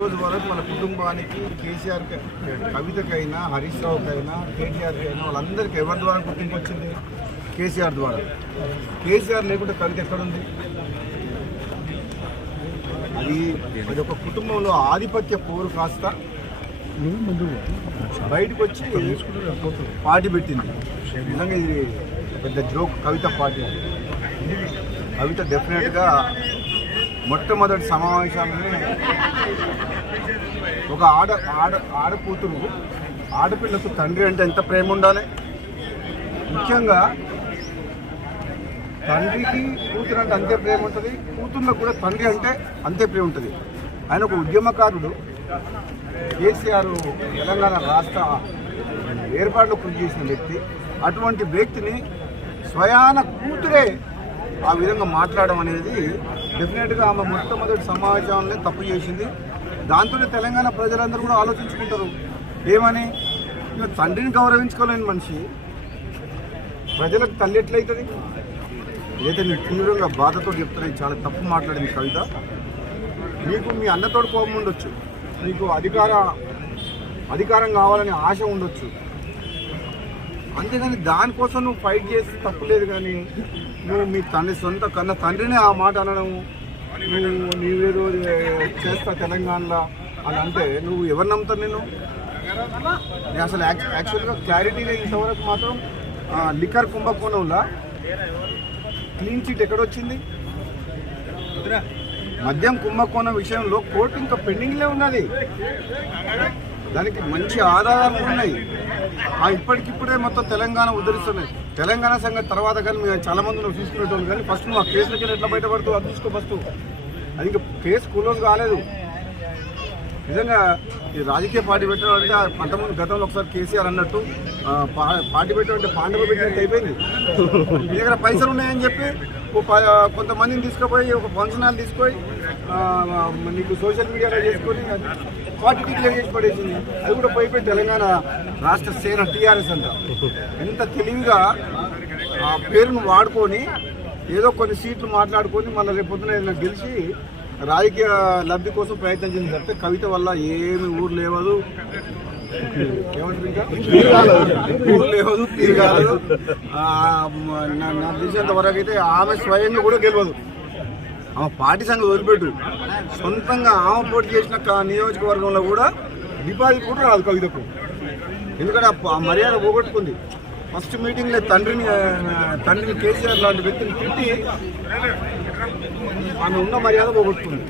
రోజు వరకు వాళ్ళ కుటుంబానికి కేసీఆర్ కవితకైనా హరీష్ రావుకైనా కేటీఆర్కైనా వాళ్ళందరికీ ఎవరి ద్వారా గుర్తింపు వచ్చింది? కేసీఆర్ ద్వారా. కేసీఆర్ లేకుంటే కవిత ఎక్కడుంది? అది ఒక కుటుంబంలో ఆధిపత్య పోరు కాస్త బయటకు వచ్చి పార్టీ పెట్టింది. నిజంగా ఇది పెద్ద జోక్. కవిత పార్టీ కవిత డెఫినెట్గా మొట్టమొదటి సమావేశాలనే ఒక ఆడకూతురు ఆడపిల్లకు తండ్రి అంటే ఎంత ప్రేమ ఉండాలి. ముఖ్యంగా తండ్రికి కూతురు అంటే అంతే ప్రేమ ఉంటుంది, కూతుర్లకు కూడా తండ్రి అంటే అంతే ప్రేమ ఉంటుంది. ఆయన ఒక ఉద్యమకారుడు. కేసీఆర్ తెలంగాణ రాష్ట్ర ఏర్పాటులో కృషి చేసిన వ్యక్తి. అటువంటి వ్యక్తిని స్వయాన కూతురే ఆ విధంగా మాట్లాడడం అనేది డెఫినెట్గా ఆమె మొట్టమొదటి సమావేశాలనే తప్పు చేసింది. దాంతోనే తెలంగాణ ప్రజలందరూ కూడా ఆలోచించుకుంటారు ఏమని. తండ్రిని గౌరవించుకోలేని మనిషి ప్రజలకు తల్లి ఎట్లయితుంది? ఏదైతే నేను తీవ్రంగా బాధతో చెప్తున్నాను. చాలా తప్పు మాట్లాడింది కవిత. నీకు మీ అన్నతోడు కోపం ఉండొచ్చు, నీకు అధికారం కావాలని ఆశ ఉండొచ్చు, అంతేగాని దానికోసం నువ్వు ఫైట్ చేసి తప్పులేదు. కానీ నువ్వు మీ సొంత కన్న తండ్రిని ఆ మాట అనడం, నీవేదో చేస్తా తెలంగాణలో అని అంటే నువ్వు ఎవరు నమ్ముతారు? నేను అసలు యాక్చువల్గా క్లారిటీగా ఇంతవరకు మాత్రం లిక్కర్ కుంభకోణంలో క్లీన్ చిట్ ఎక్కడొచ్చింది? మద్యం కుంభకోణం విషయంలో కోర్టు ఇంకా పెండింగ్లే ఉన్నది. దానికి మంచి ఆధారాలు ఉన్నాయి. ఇప్పటికిప్పుడే మొత్తం తెలంగాణ ఉద్ధరిస్తున్నాయి. తెలంగాణ సంగతి తర్వాత కానీ మేము చాలామంది నువ్వు తీసుకునేటోళ్ళు. కానీ ఫస్ట్ నువ్వు ఆ కేసులకి ఎట్లా బయటపడుతూ అది తీసుకో ఫస్ట్. అది ఇంకా కేసు క్లోజ్ కాలేదు. నిజంగా ఈ రాజకీయ పార్టీ పెట్టడం అంటే అంతకుముందు గతంలో ఒకసారి కేసీఆర్ అన్నట్టు పార్టీ పెట్టడం అంటే పాండవ పెట్టినట్టు అయిపోయింది. మీ దగ్గర పైసలు ఉన్నాయని చెప్పి కొంతమందిని తీసుకుపోయి ఒక ఫంక్షన్ హాల్ తీసుకొని నీకు సోషల్ మీడియాలో చేసుకొని పార్టీ డిక్లేర్ చేసి పడేసింది. అది కూడా పోయిపోయి తెలంగాణ రాష్ట్ర సేన టీఆర్ఎస్ అంట. ఎంత తెలివిగా ఆ పేరును వాడుకొని ఏదో కొన్ని సీట్లు మాట్లాడుకొని మళ్ళీ రేపొద్దున ఏదైనా గెలిచి రాజకీయ లబ్ధి కోసం ప్రయత్నం చేసింది తప్పితే కవిత వల్ల ఏమి ఊరు లేవదు, ఊరు లేవదు, తీరగాలదు. నాకు తెలిసినంత వరకు అయితే ఆమె స్వయంగా కూడా గెలవదు. ఆమె పార్టీ సంగతి వదిలిపెట్టు, సొంతంగా ఆమె పోటీ చేసిన నియోజకవర్గంలో కూడా డిపాజిట్ కూడా రాదు కవితకు. ఎందుకంటే ఆ మర్యాద పోగొట్టుకుంది. ఫస్ట్ మీటింగ్లో తండ్రిని కేసీఆర్ లాంటి వ్యక్తిని తిట్టి ఆమె ఉన్న మర్యాద పోగొట్టుకుంది.